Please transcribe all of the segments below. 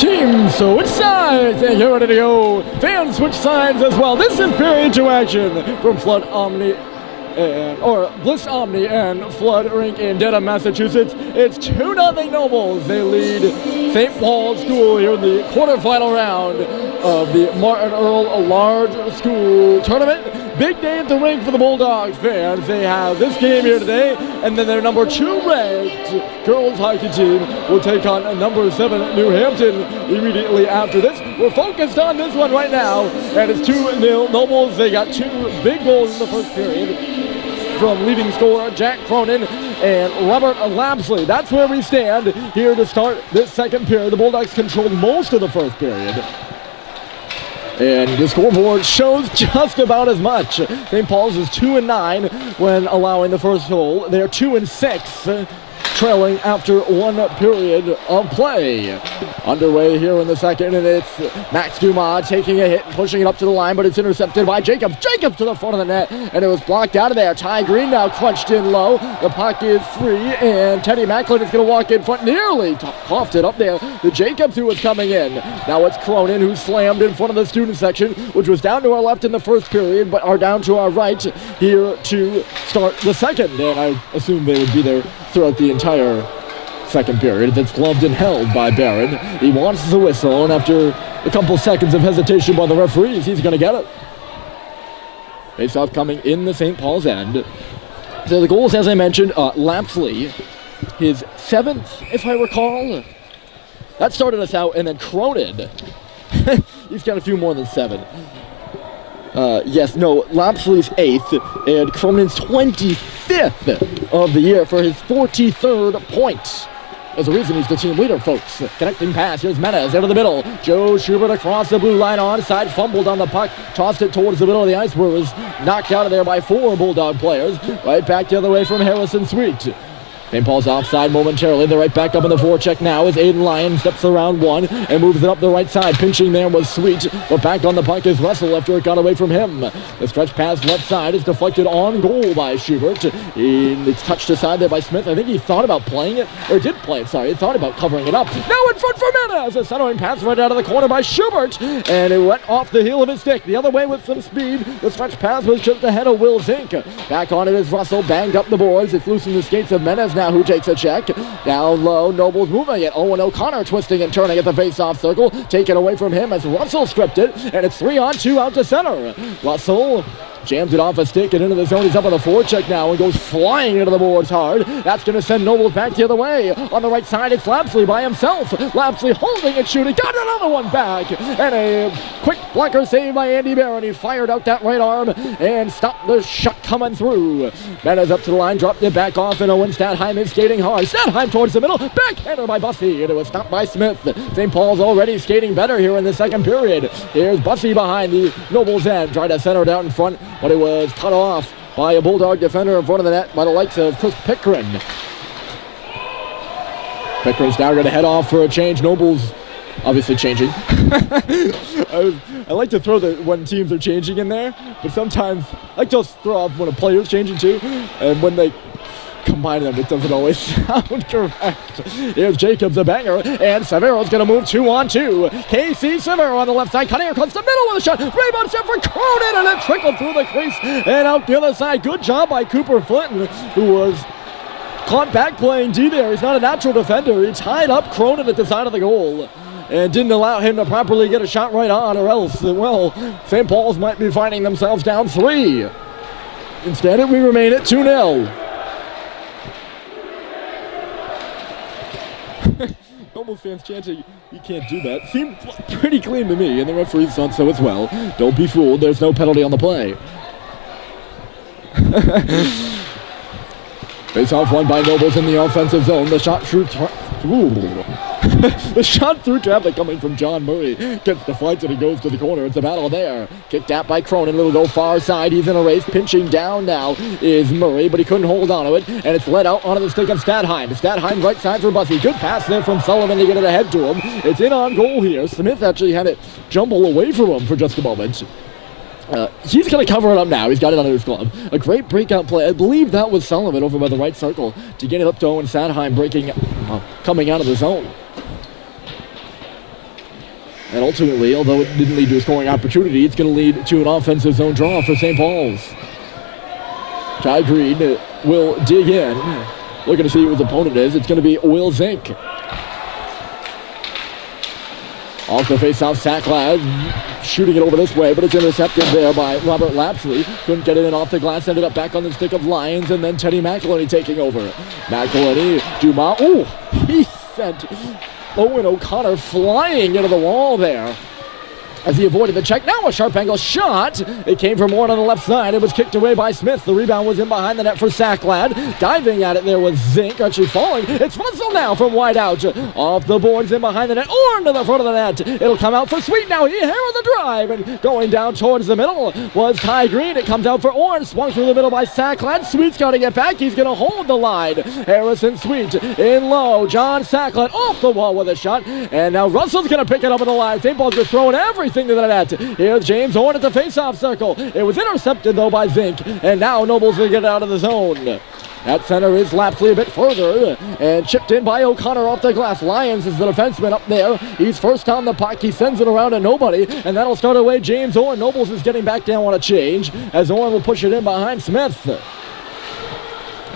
Team switch sides, and you're ready to go. Fans switch sides as well. This is period 2 action from Flood Omni, or Bliss Omni and Flood Rink in Dedham, Massachusetts. It's 2-0 Nobles. They lead St. Paul's School here in the quarterfinal round of the Martin Earl Large School Tournament. Big day at the rink for the Bulldogs fans. They have this game here today, and then their number 2 ranked girls hockey team will take on number 7 New Hampton immediately after this. We're focused on this one right now, and it's 2-0 Nobles. They got 2 big goals in the first period from leading scorer Jack Cronin and Robert Lapsley. That's where we stand here to start this second period. The Bulldogs controlled most of the first period, and the scoreboard shows just about as much. St. Paul's is 2-9 when allowing the first goal. They're 2-6, trailing after 1 period of play. Underway here in the second, and it's Max Dumas taking a hit and pushing it up to the line, but it's intercepted by Jacobs. Jacobs to the front of the net, and it was blocked out of there. Ty Green now crunched in low. The puck is free, and Teddy Macklin is going to walk in front. Nearly coughed it up there to Jacobs, who was coming in. Now it's Cronin, who slammed in front of the student section, which was down to our left in the first period, but are down to our right here to start the second. And I assume they would be there throughout the entire second period. That's gloved and held by Barron. He wants the whistle, and after a couple seconds of hesitation by the referees, he's going to get it. Face-off coming in the St. Paul's end. So the goals, as I mentioned, Lapsley, his 7th, if I recall. That started us out, and then Cronin. He's got a few more than 7. Lapsley's 8th, and Cronin's 25th of the year for his 43rd point. There's a reason he's the team leader, folks. Connecting pass, here's Menez out of the middle. Joe Schubert across the blue line, onside, fumbled on the puck, tossed it towards the middle of the ice, where it was knocked out of there by 4 Bulldog players. Right back the other way from Harrison Sweet. St. Paul's offside momentarily. They're right back up in the forecheck now as Aiden Lyon steps around 1 and moves it up the right side. Pinching there was Sweet, but back on the puck is Russell after it got away from him. The stretch pass left side is deflected on goal by Schubert. It's touched aside there by Smith. I think he thought about playing it, or did play it, sorry. He thought about covering it up. Now in front for Menez. A centering pass right out of the corner by Schubert, and it went off the heel of his stick. The other way with some speed. The stretch pass was just ahead of Will Zink. Back on it is Russell, banged up the boards. It's loose in the skates of Menez now, who takes a check. Down low, Nobles moving it. Owen O'Connor twisting and turning at the face-off circle. Taken away from him as Russell stripped it, and it's 3-on-2 out to center. Russell jams it off a stick and into the zone. He's up on the forecheck now and goes flying into the boards hard. That's going to send Nobles back the other way. On the right side, it's Lapsley by himself. Lapsley holding and shooting. Got another one back. And a quick blocker save by Andy Barron. He fired out that right arm and stopped the shot coming through. Menez up to the line, dropped it back off, and Owen Stadheim is skating hard. Stadheim towards the middle. Backhander by Bussey. And it was stopped by Smith. St. Paul's already skating better here in the second period. Here's Bussey behind the Nobles end. Tried to center it out in front, but it was cut off by a Bulldog defender in front of the net by the likes of Chris Pickren. Pickren's now going to head off for a change. Nobles obviously changing. I like to throw when teams are changing in there, but sometimes I like to throw off when a player's changing too, and when they combine them, it doesn't always sound correct. Here's Jacobs, a banger, and Severo's going to move 2-on-2. Casey Severo on the left side, cutting across the middle with a shot. Rebound shot for Cronin, and it trickled through the crease and out the other side. Good job by Cooper Flinton, who was caught back playing D there. He's not a natural defender. He tied up Cronin at the side of the goal and didn't allow him to properly get a shot right on, or else, well, St. Paul's might be finding themselves down 3. Instead, we remain at 2-0. Nobles fans chanting, you can't do that. Seemed pretty clean to me, and the referees thought so as well. Don't be fooled, there's no penalty on the play. Face off won by Nobles in the offensive zone. The shot through the shot through traffic coming from John Murray gets deflected and goes to the corner. It's a battle there. Kicked out by Cronin. It'll go far side. He's in a race. Pinching down now is Murray, but he couldn't hold on to it. And it's led out onto the stick of Stadheim. Stadheim right side for Bussey. Good pass there from Sullivan to get it ahead to him. It's in on goal here. Smith actually had it jumble away from him for just a moment. He's going to cover it up now. He's got it under his glove. A great breakout play. I believe that was Sullivan over by the right circle to get it up to Owen Stadheim, coming out of the zone. And ultimately, although it didn't lead to a scoring opportunity, it's going to lead to an offensive zone draw for St. Paul's. Ty Green will dig in. Looking to see who his opponent is. It's going to be Will Zink. Off the face-off, Sacklad shooting it over this way, but it's intercepted there by Robert Lapsley. Couldn't get it in off the glass, ended up back on the stick of Lyons, and then Teddy McElhinney taking over. McElhinney, Dumas, ooh, he sent Owen O'Connor flying into the wall there as he avoided the check. Now a sharp angle shot. It came from Warren on the left side. It was kicked away by Smith. The rebound was in behind the net for Sacklad. Diving at it there was Zink, actually falling. It's Russell now from wide out. Off the boards in behind the net. Orn to the front of the net. It'll come out for Sweet now. He hammered the drive, and going down towards the middle was Ty Green. It comes out for Orn. Swung through the middle by Sacklad. Sweet's got to get back. He's going to hold the line. Harrison Sweet in low. John Sacklad off the wall with a shot. And now Russell's going to pick it up in the line. St. Paul's just throwing everything to the net. Here's James Orn at the face-off circle. It was intercepted though by Zink, and now Noble's going to get out of the zone. At center is Lapsley a bit further, and chipped in by O'Connor off the glass. Lyons is the defenseman up there. He's first on the puck. He sends it around to nobody, and that'll start away James Orn. Nobles is getting back down on a change, as Orn will push it in behind Smith.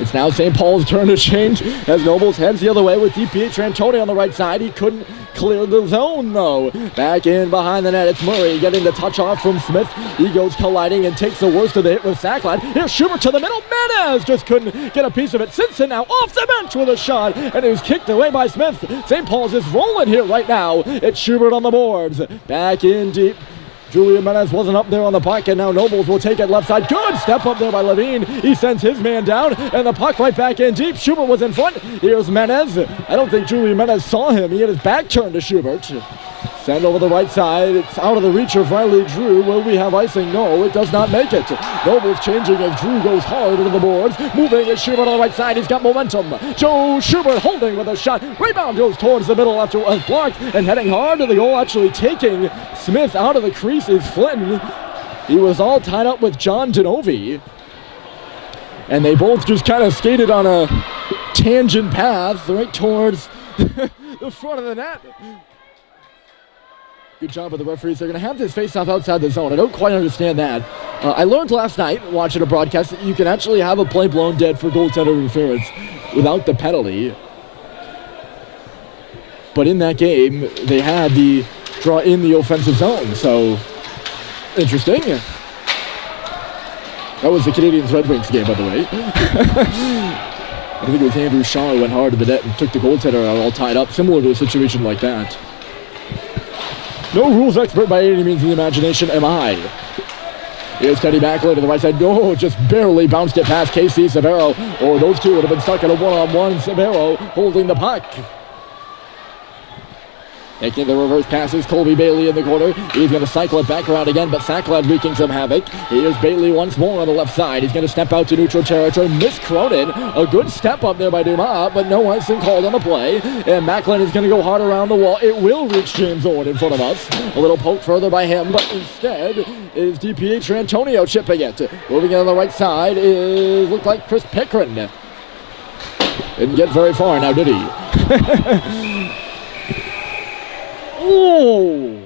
It's now St. Paul's turn to change as Nobles heads the other way with DiPietrantonio on the right side. He couldn't clear the zone, though. Back in behind the net, it's Murray getting the touch off from Smith. He goes colliding and takes the worst of the hit with Sacklad. Here's Schubert to the middle. Menez just couldn't get a piece of it. Simpson now off the bench with a shot, and it was kicked away by Smith. St. Paul's is rolling here right now. It's Schubert on the boards. Back in deep. Julian Menez wasn't up there on the puck, and now Nobles will take it left side. Good step up there by Levine. He sends his man down, and the puck right back in deep. Schubert was in front. Here's Menez. I don't think Julian Menez saw him. He had his back turned to Schubert. Send over the right side. It's out of the reach of Riley Drew. Will we have icing? No, it does not make it. Nobles changing as Drew goes hard into the boards. Moving is Schubert on the right side. He's got momentum. Joe Schubert holding with a shot. Rebound goes towards the middle after it was blocked, and heading hard to the goal, actually taking Smith out of the crease is Flynn. He was all tied up with John Denovi, and they both just kind of skated on a tangent path right towards the front of the net. Good job of the referees. They're going to have this face-off outside the zone. I don't quite understand that. I learned last night, watching a broadcast, that you can actually have a play blown dead for goaltender interference without the penalty. But in that game, they had the draw in the offensive zone, so interesting. That was the Canadiens-Red Wings game, by the way. I think it was Andrew Shaw who went hard to the net and took the goaltender out all tied up, similar to a situation like that. No rules expert by any means of the imagination am I. Here's Teddy McElhinney to the right side. Oh, just barely bounced it past Casey Severo. Or those two would have been stuck in a one-on-one. Severo holding the puck. Taking the reverse passes, Colby Bailey in the corner. He's going to cycle it back around again, but Sacklad wreaking some havoc. Here's Bailey once more on the left side. He's going to step out to neutral territory. Miss Cronin. A good step up there by Dumas, but no icing called on the play. And Macklin is going to go hard around the wall. It will reach James Ord in front of us. A little poke further by him, but instead is DiPietrantonio chipping it. Moving on the right side is, looked like Chris Pickren. Didn't get very far now, did he? Oh!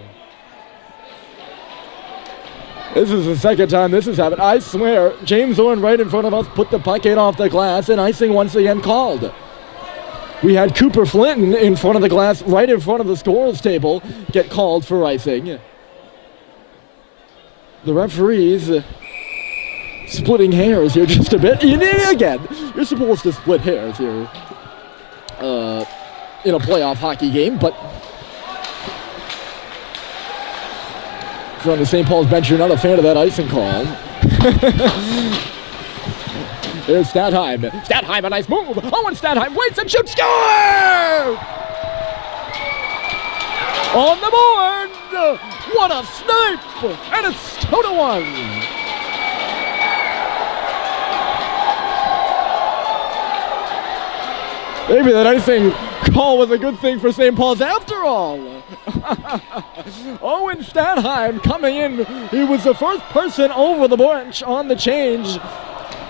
This is the second time this has happened. I swear, James Orn right in front of us put the puck in off the glass, and icing once again called. We had Cooper Flinton in front of the glass, right in front of the scorer's table, get called for icing. The referees splitting hairs here just a bit. Again, you're supposed to split hairs here in a playoff hockey game, but from the St. Paul's bench, you're not a fan of that icing call. There's Stadheim. Stadheim, a nice move. Owen Stadheim waits and shoots. Score! On the board. What a snipe! And it's 2-1. Maybe that icing call was a good thing for St. Paul's after all. Owen Stadheim coming in. He was the first person over the bench on the change.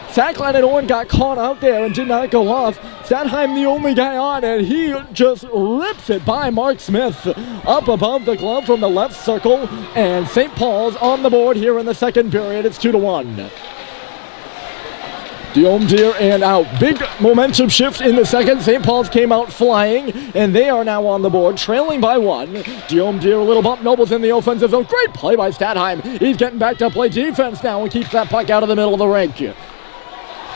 Sackline and Owen got caught out there and did not go off. Stadheim the only guy on, and he just rips it by Mark Smith up above the glove from the left circle, and St. Paul's on the board here in the second period. It's 2-1. Deer and out. Big momentum shift in the second. St. Paul's came out flying, and they are now on the board, trailing by 1. Deer, a little bump. Nobles in the offensive zone. Great play by Stadheim. He's getting back to play defense now and keeps that puck out of the middle of the rink.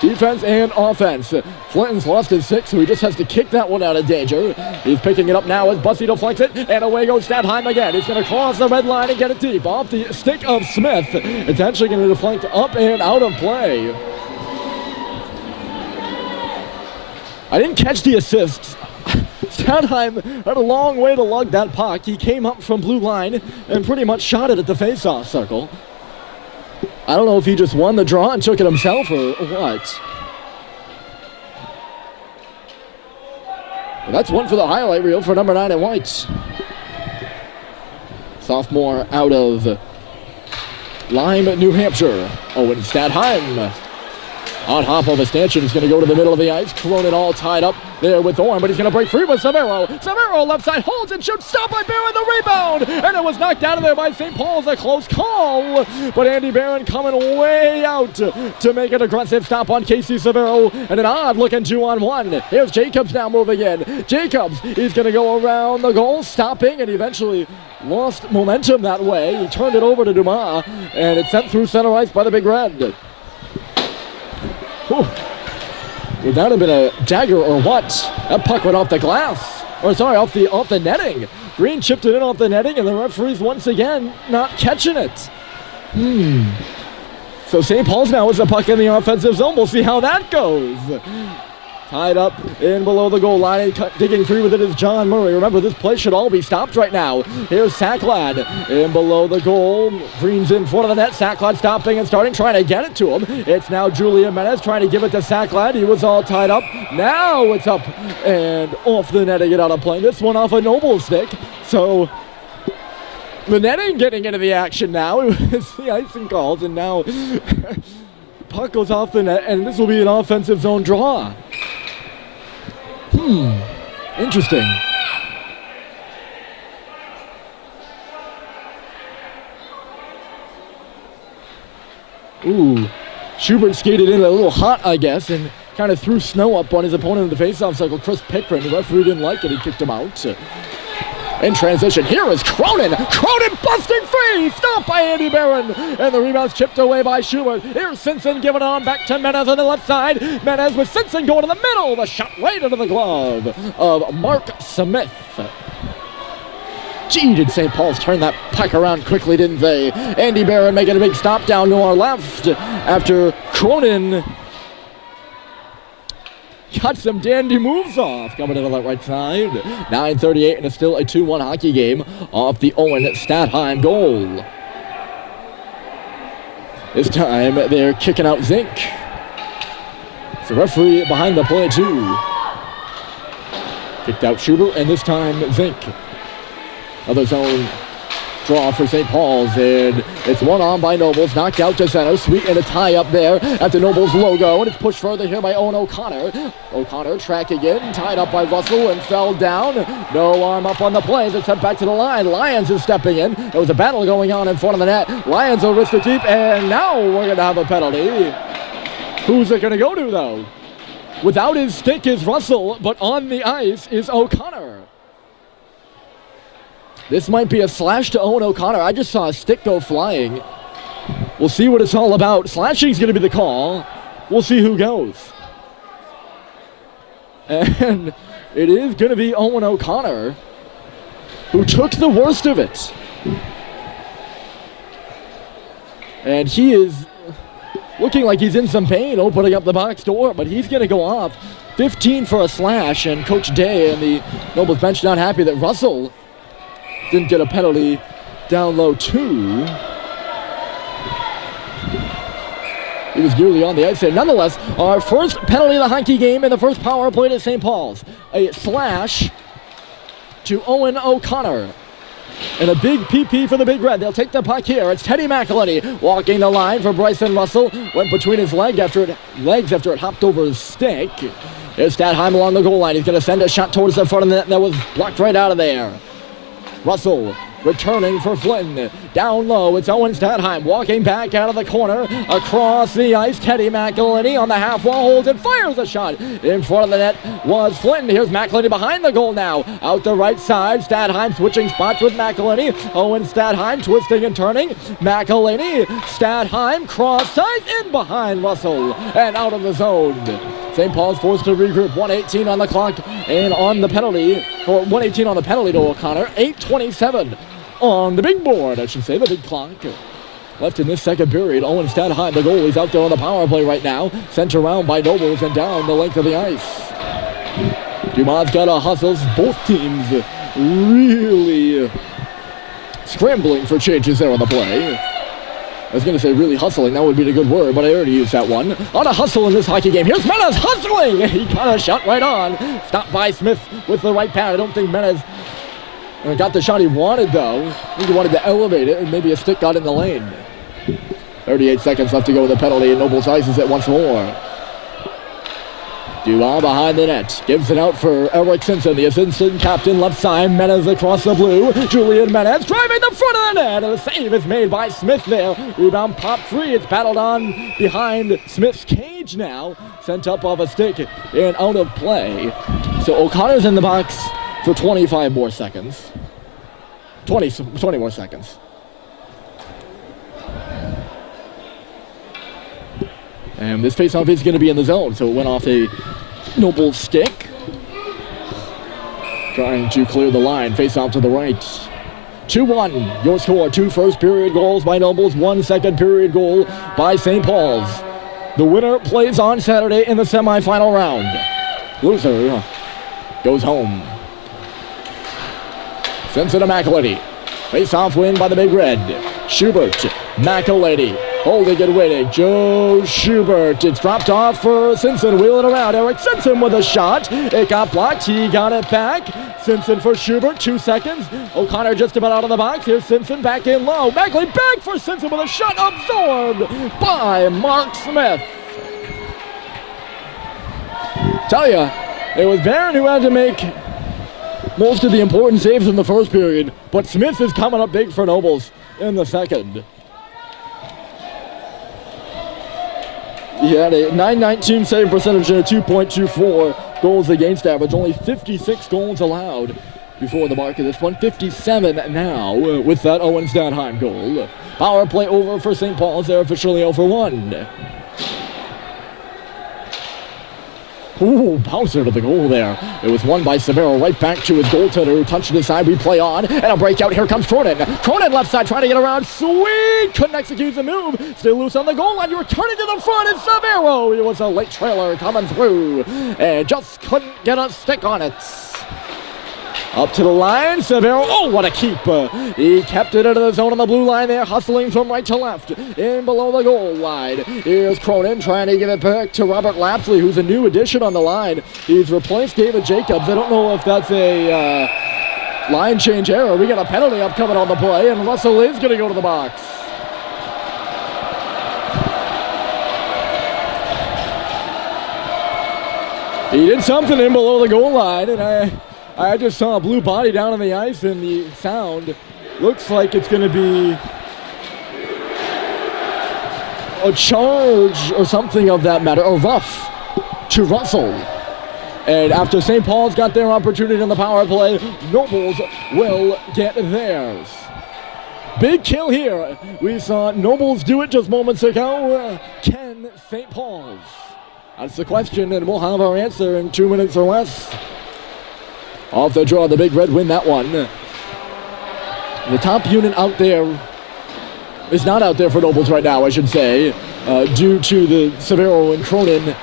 Defense and offense. Flinton's lost his 6, so he just has to kick that one out of danger. He's picking it up now as Bussy deflects it, and away goes Stadheim again. He's going to cross the red line and get it deep off the stick of Smith. It's actually going to deflect up and out of play. I didn't catch the assist. Stadheim had a long way to lug that puck. He came up from blue line and pretty much shot it at the face-off circle. I don't know if he just won the draw and took it himself or what. But that's one for the highlight reel for number 9 in white. Sophomore out of Lyme, New Hampshire. Owen Stadheim. On top of a stanchion, he's going to go to the middle of the ice. Cronin all tied up there with Orn, but he's going to break free with Severo. Severo left side holds and shoots. Stop by Barron, the rebound! And it was knocked out of there by St. Paul's. A close call, but Andy Barron coming way out to make an aggressive stop on Casey Severo. And an odd-looking 2-on-1. Here's Jacobs now moving in. Jacobs, he's going to go around the goal, stopping, and eventually lost momentum that way. He turned it over to Dumas, and it's sent through center ice by the Big Red. Whew. Would that have been a dagger or what? That puck went off the glass. Or sorry, off the netting. Green chipped it in off the netting, and the referee's once again not catching it. So St. Paul's now is the puck in the offensive zone. We'll see how that goes. Tied up in below the goal line, digging free with it is John Murray. Remember, this play should all be stopped right now. Here's Sacklad in below the goal. Green's in front of the net. Sacklad stopping and starting, trying to get it to him. It's now Julian Menez trying to give it to Sacklad. He was all tied up. Now it's up and off the net to get out of play. This one off a Noble stick. So the netting getting into the action now. It was the icing calls, and now puck goes off the net, and this will be an offensive zone draw. Interesting. Ooh, Schubert skated in a little hot, I guess, and kind of threw snow up on his opponent in the faceoff circle, Chris Pickren. The referee didn't like it, he kicked him out. In transition, here is Cronin. Cronin busting free! Stopped by Andy Barron. And the rebound's chipped away by Schubert. Here's Simpson giving it on back to Menez on the left side. Menez with Simpson going to the middle. The shot right into the glove of Mark Smith. Gee, did St. Paul's turn that puck around quickly, didn't they? Andy Barron making a big stop down to our left after Cronin got some dandy moves off coming into that right side. 9:38 and it's still a 2-1 hockey game off the Owen Stadheim goal. This time they're kicking out Zink. It's the referee behind the play too. Kicked out Schubert, and this time Zink. Another zone draw for St. Paul's, and it's one on by Nobles, knocked out to center. Sweet and a tie up there at the Nobles logo, and it's pushed further here by Owen O'Connor. O'Connor tracking in, tied up by Russell and fell down. No arm up on the play. It's sent back to the line. Lyons is stepping in. There was a battle going on in front of the net. Lyons will risk it deep, and now we're going to have a penalty. Who's it going to go to, though? Without his stick is Russell, but on the ice is O'Connor. This might be a slash to Owen O'Connor. I just saw a stick go flying. We'll see what it's all about. Slashing's going to be the call. We'll see who goes. And it is going to be Owen O'Connor who took the worst of it. And he is looking like he's in some pain opening up the box door, but he's going to go off. 15 for a slash, and Coach Day and the Nobles bench not happy that Russell didn't get a penalty down low too. He was nearly on the ice there. Nonetheless, our first penalty of the hockey game in the first power play at St. Paul's. A slash to Owen O'Connor. And a big PP for the Big Red. They'll take the puck here. It's Teddy McElhenney walking the line for Bryson Russell. Went between his legs after it hopped over his stick. Here's Dedham along the goal line. He's going to send a shot towards the front of the net. That was blocked right out of there. Russell returning for Flynn. Down low, it's Owen Dedham walking back out of the corner. Across the ice, Teddy McElhenney on the half wall holds and fires a shot. In front of the net was Flynn. Here's McElhenney behind the goal now. Out the right side, Dedham switching spots with McElhenney. Owen Dedham twisting and turning. McElhenney, Dedham cross ice in behind Russell and out of the zone. St. Paul's forced to regroup. 1:18 on the clock and on the penalty, or 1:18 on the penalty to O'Connor. 8:27 on the big board, I should say, the big clock. Left in this second period. Owen Dedham, the goalie's out there on the power play right now. Sent around by Nobles and down the length of the ice. Dumas got a hustle. Both teams really scrambling for changes there on the play. I was going to say really hustling. That would be a good word, but I already used that one. On a hustle in this hockey game. Here's Menez hustling. He got a shot right on. Stopped by Smith with the right pad. I don't think Menez got the shot he wanted, though. I think he wanted to elevate it, and maybe a stick got in the lane. 38 seconds left to go with the penalty, and Nobles ices it once more. Dumas behind the net. Gives it out for Eric Simpson, the assistant captain, left side. Menez across the blue. Julian Menez driving the front of the net. And the save is made by Smith there. Rebound pop free. It's battled on behind Smith's cage now. Sent up off a stick and out of play. So O'Connor's in the box for 25 more seconds. 20 more seconds. And this faceoff is going to be in the zone, so it went off a Noble stick. Trying to clear the line, faceoff to the right. 2-1, your score. 2 first period goals by Nobles, 1 second period goal by St. Paul's. The winner plays on Saturday in the semifinal round. Loser goes home. Simpson to McElhenney. Face-off win by the Big Red. Schubert, McElhenney, holding and waiting. Joe Schubert. It's dropped off for Simpson. Wheeling around. Eric Simpson with a shot. It got blocked. He got it back. Simpson for Schubert. 2 seconds. O'Connor just about out of the box. Here's Simpson back in low. McElhenney back for Simpson with a shot absorbed by Mark Smith. Tell ya, it was Barron who had to make most of the important saves in the first period, but Smith is coming up big for Nobles in the second. He had a .919 save percentage and a 2.24 goals against average. Only 56 goals allowed before the mark of this one. 57 now with that Owen Dedham goal. Power play over for St. Paul's. They're officially 0-for-1. Ooh, bouncer to the goal there. It was won by Severo right back to his goaltender who touched it aside. We play on, and a breakout. Here comes Cronin. Cronin left side trying to get around. Sweet! Couldn't execute the move. Still loose on the goal line. You're returning to the front. It's Severo. It was a late trailer coming through, and just couldn't get a stick on it. Up to the line, Severo. Oh, what a keep. He kept it into the zone on the blue line there, hustling from right to left, in below the goal line. Here's Cronin trying to give it back to Robert Lapsley, who's a new addition on the line. He's replaced David Jacobs. I don't know if that's a line change error. We got a penalty upcoming on the play, and Russell is going to go to the box. He did something in below the goal line, and I just saw a blue body down on the ice, and the sound looks like it's going to be a charge or something of that matter, a rough to Russell. And after St. Paul's got their opportunity on the power play, Nobles will get theirs. Big kill here. We saw Nobles do it just moments ago. Can St. Paul's? That's the question, and we'll have our answer in 2 minutes or less. Off the draw, the Big Red win that one. The top unit out there is not out there for Nobles right now, I should say, due to the Severo and Cronin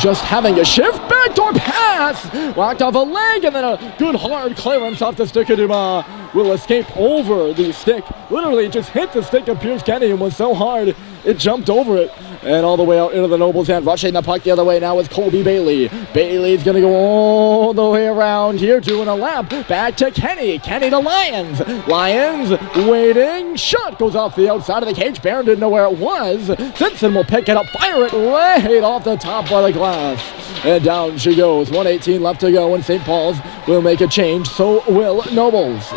just having a shift. Backdoor pass! Whacked off a leg, and then a good hard clearance off the stick of Dumas. Will escape over the stick. Literally just hit the stick of Pierce Kenny and was so hard it jumped over it. And all the way out into the Nobles' end. Rushing the puck the other way now is Colby Bailey. Bailey's going to go all the way around here, doing a lap. Back to Kenny. Kenny to Lyons. Lyons waiting. Shot goes off the outside of the cage. Barron didn't know where it was. Simpson will pick it up. Fire it right off the top by the glass. And down she goes. 1:18 left to go. And St. Paul's will make a change. So will Nobles.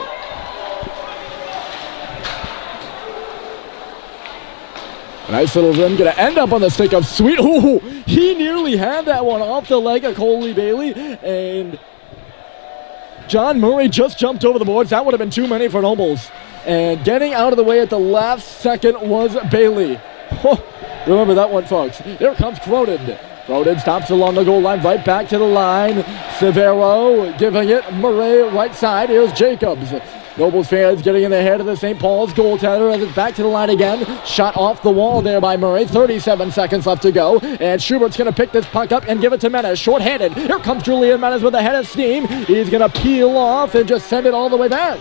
A nice little rim, gonna end up on the stick of Sweet. Ooh, he nearly had that one off the leg of Colby Bailey, and John Murray just jumped over the boards. That would have been too many for Nobles. And getting out of the way at the last second was Bailey. Oh, remember that one, folks. Here comes Cronin. Cronin stops along the goal line, right back to the line. Severo giving it. Murray right side. Here's Jacobs. Nobles fans getting in the head of the St. Paul's goaltender as it's back to the line again. Shot off the wall there by Murray. 37 seconds left to go. And Schubert's going to pick this puck up and give it to Menes. Short-handed. Here comes Julian Menes with a head of steam. He's going to peel off and just send it all the way back.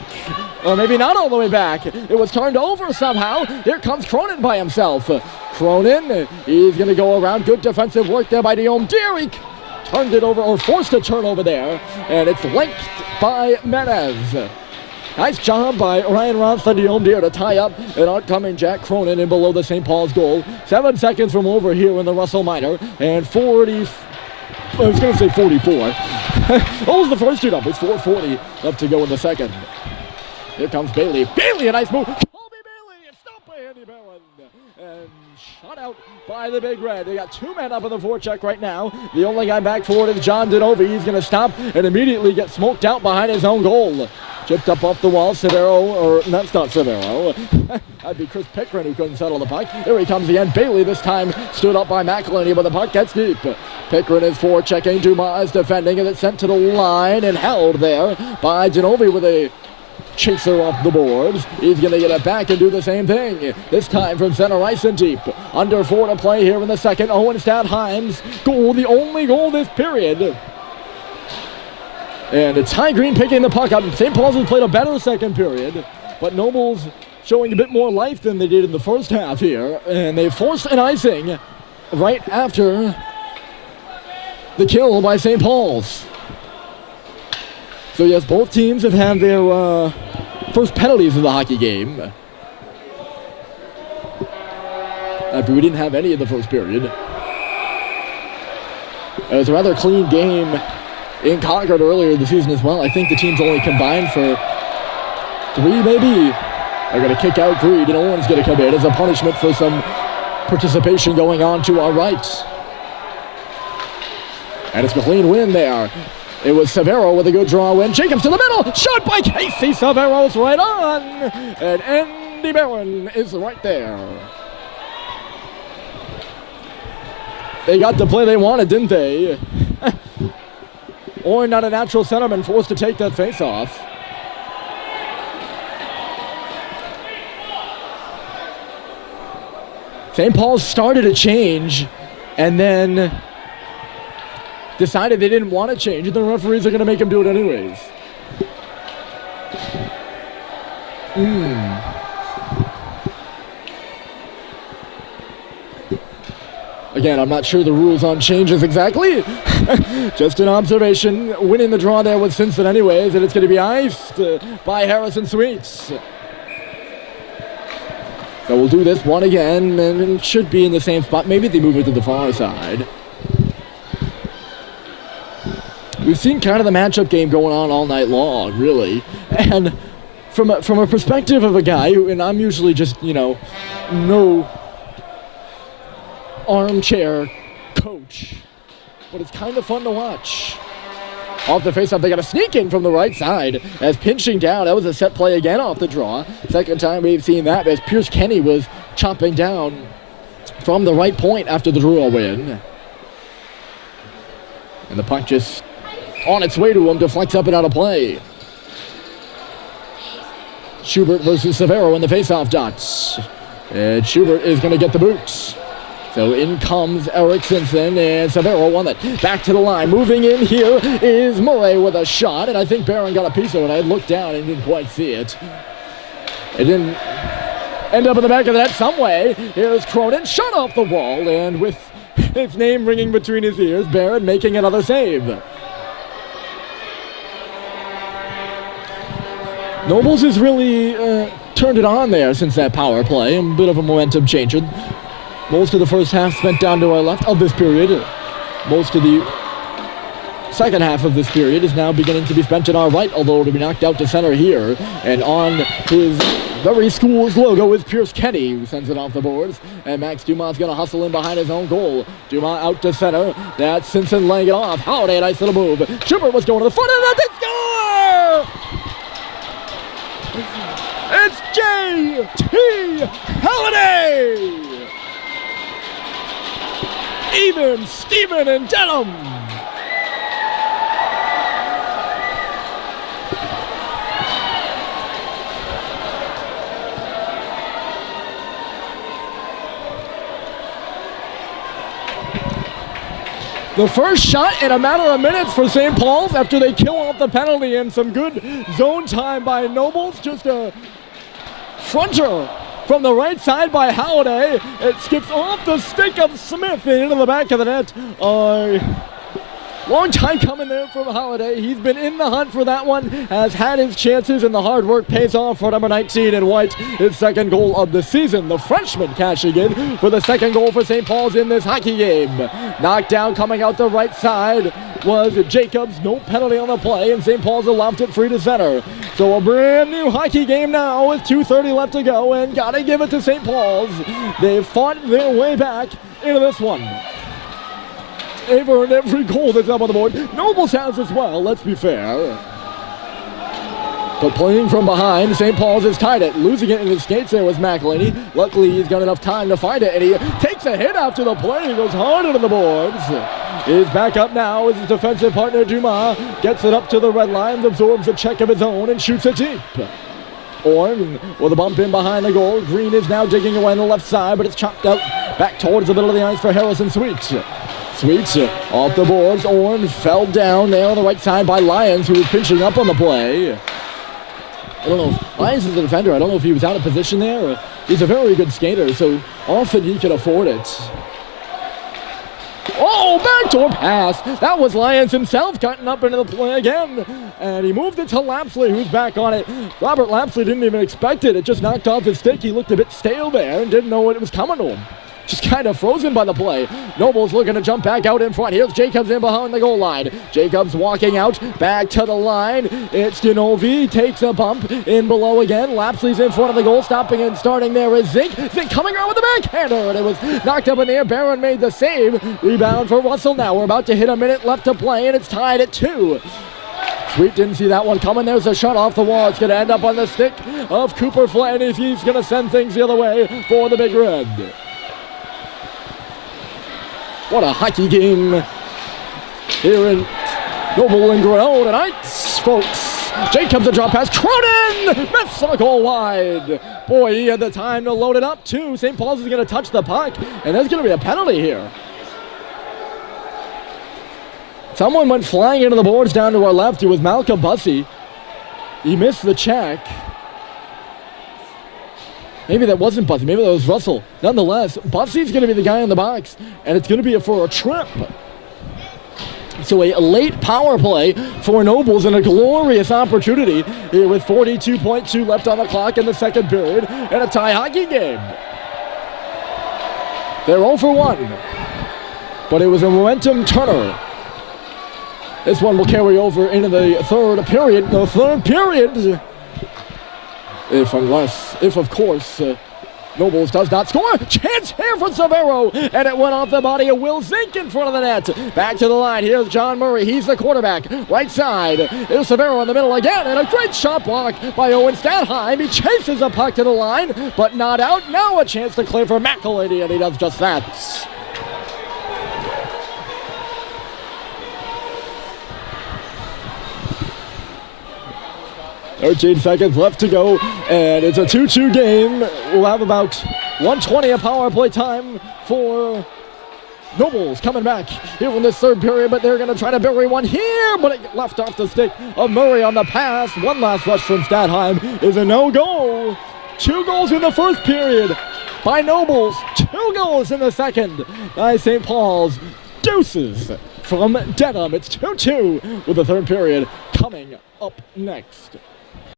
Or maybe not all the way back. It was turned over somehow. Here comes Cronin by himself. Cronin, he's going to go around. Good defensive work there by Diome Deary. Turned it over, or forced a turnover there. And it's linked by Menes. Nice job by Ryan Ronstadt Diome to tie up an outcoming Jack Cronin in below the St. Paul's goal. 7 seconds from over here in the Russell Minor. And 40, I was going to say 44. What was the first two numbers? 4:40 left to go in the second. Here comes Bailey. Bailey, a nice move. Colby Bailey, stopped by Andy Barron. And shot out by the Big Red. They got two men up in the forecheck right now. The only guy back forward is John Denovi. He's going to stop and immediately get smoked out behind his own goal. Chipped up off the wall, Severo, or that's not Severo. That'd be Chris Pickren who couldn't settle the puck. Here he comes again. Bailey this time stood up by McElhinney, but the puck gets deep. Pickren is forechecking. Dumas is defending, and it's sent to the line and held there by Denovi with a chaser off the boards. He's going to get it back and do the same thing. This time from center ice and deep. Under 4 to play here in the second. Owen Stadheim's goal, the only goal this period. And it's Ty Green picking the puck up. St. Paul's has played a better second period, but Nobles showing a bit more life than they did in the first half here. And they forced an icing right after the kill by St. Paul's. So yes, both teams have had their first penalties of the hockey game. After we didn't have any in the first period. It was a rather clean game in Concord earlier this season as well. I think the teams only combined for 3 maybe. They're going to kick out Greed, and Owen's going to come in as a punishment for some participation going on to our right. And it's a clean win there. It was Severo with a good draw win. Jacobs to the middle. Shot by Casey. Severo's right on. And Andy Barron is right there. They got the play they wanted, didn't they? Or not a natural centerman forced to take that face-off. St. Paul's started a change and then decided they didn't want to change, and the referees are going to make them do it anyways. Again, I'm not sure the rules on changes exactly. Just an observation. Winning the draw there with Simpson anyways, and it's going to be iced by Harrison Sweets. So we'll do this one again, and it should be in the same spot. Maybe they move it to the far side. We've seen kind of the matchup game going on all night long, really. And from a perspective of a guy who, and I'm usually just, no armchair coach, but it's kind of fun to watch. Off the faceoff, they got a sneak in from the right side as pinching down. That was a set play again off the draw. Second time we've seen that as Pierce Kenny was chopping down from the right point after the draw win. And the puck just on its way to him, deflects up and out of play. Schubert versus Severo in the faceoff dots. And Schubert is going to get the boots. So in comes Eric Simpson, and Severo won it. Back to the line. Moving in here is Murray with a shot, and I think Barron got a piece of it. I looked down and didn't quite see it. It didn't end up in the back of the net some way. Here's Cronin, shot off the wall, and with his name ringing between his ears, Barron making another save. Nobles has really turned it on there since that power play. A bit of a momentum changer. Most of the first half spent down to our left of this period. Most of the second half of this period is now beginning to be spent in our right, although it'll be knocked out to center here. And on his very school's logo is Pierce Kenny, who sends it off the boards. And Max Dumas going to hustle in behind his own goal. Dumas out to center. That's Simpson laying it off. Holiday, nice little move. Schubert was going to the front of the net. They score! It's J.T. Halliday! Even Steven and Dedham! The first shot in a matter of minutes for St. Paul's after they kill off the penalty and some good zone time by Nobles. Just a fronter from the right side by Halliday. It skips off the stick of Smith and into the back of the net. Long time coming there from Halliday. He's been in the hunt for that one, has had his chances, and the hard work pays off for number 19 in white. His second goal of the season. The Frenchman cashing in for the second goal for St. Paul's in this hockey game. Knocked down coming out the right side was Jacobs. No penalty on the play, and St. Paul's left it free to center. So a brand new hockey game now with 2:30 left to go, and gotta give it to St. Paul's. They've fought their way back into this one. They've earned every goal that's up on the board. Nobles has as well, let's be fair. But playing from behind, St. Paul's has tied it. Losing it in his skates there was McElhaney. Luckily, he's got enough time to find it, and he takes a hit after the play. He goes hard into the boards. He's back up now as his defensive partner, Dumas, gets it up to the red line, absorbs a check of his own, and shoots it deep. Orn with a bump in behind the goal. Green is now digging away on the left side, but it's chopped out back towards the middle of the ice for Harrison Sweet. Sweet off the boards. Orn fell down there on the right side by Lyons, who was pinching up on the play. I don't know if Lyons is the defender. I don't know if he was out of position there. He's a very good skater, so often he can afford it. Oh, backdoor pass. That was Lyons himself cutting up into the play again. And he moved it to Lapsley, who's back on it. Robert Lapsley didn't even expect it. It just knocked off his stick. He looked a bit stale there and didn't know what it was coming to him. Just kind of frozen by the play. Nobles looking to jump back out in front. Here's Jacobs in behind the goal line. Jacobs walking out, back to the line. It's Genovi, takes a bump in below again. Lapsley's in front of the goal, stopping and starting there is Zink. Zink coming around with the backhander, and it was knocked up in the air. Barron made the save. Rebound for Russell now. We're about to hit a minute left to play, and it's tied at 2. Sweet didn't see that one coming. There's a shot off the wall. It's going to end up on the stick of Cooper Flynn if he's going to send things the other way for the Big Red. What a hockey game here in Noble and Greenough tonight, folks. Jacobs a drop pass. Cronin missed on a goal wide. Boy, he had the time to load it up too. St. Paul's is going to touch the puck, and there's going to be a penalty here. Someone went flying into the boards down to our left. It was Malcolm Bussey. He missed the check. Maybe that wasn't Bussey. Maybe that was Russell. Nonetheless, Bussey's going to be the guy in the box, and it's going to be for a trip. So a late power play for Nobles and a glorious opportunity here with 42.2 left on the clock in the second period and a tie hockey game. They're 0 for 1, but it was a momentum turner. This one will carry over into the third period. The third period. If of course, Nobles does not score. Chance here for Severo, and it went off the body of Will Zink in front of the net. Back to the line. Here's John Murray. He's the quarterback. Right side. Here's Severo in the middle again, and a great shot block by Owen Stadheim. He chases the puck to the line, but not out. Now a chance to clear for McElhaney, and he does just that. 13 seconds left to go, and it's a 2-2 game. We'll have about 1:20 of power play time for Nobles coming back here in this third period, but they're going to try to bury one here, but it left off the stick of Murray on the pass. One last rush from Stadheim is a no-go. 2 goals in the first period by Nobles. 2 goals in the second by St. Paul's. Deuces from Dedham. It's 2-2 with the third period coming up next.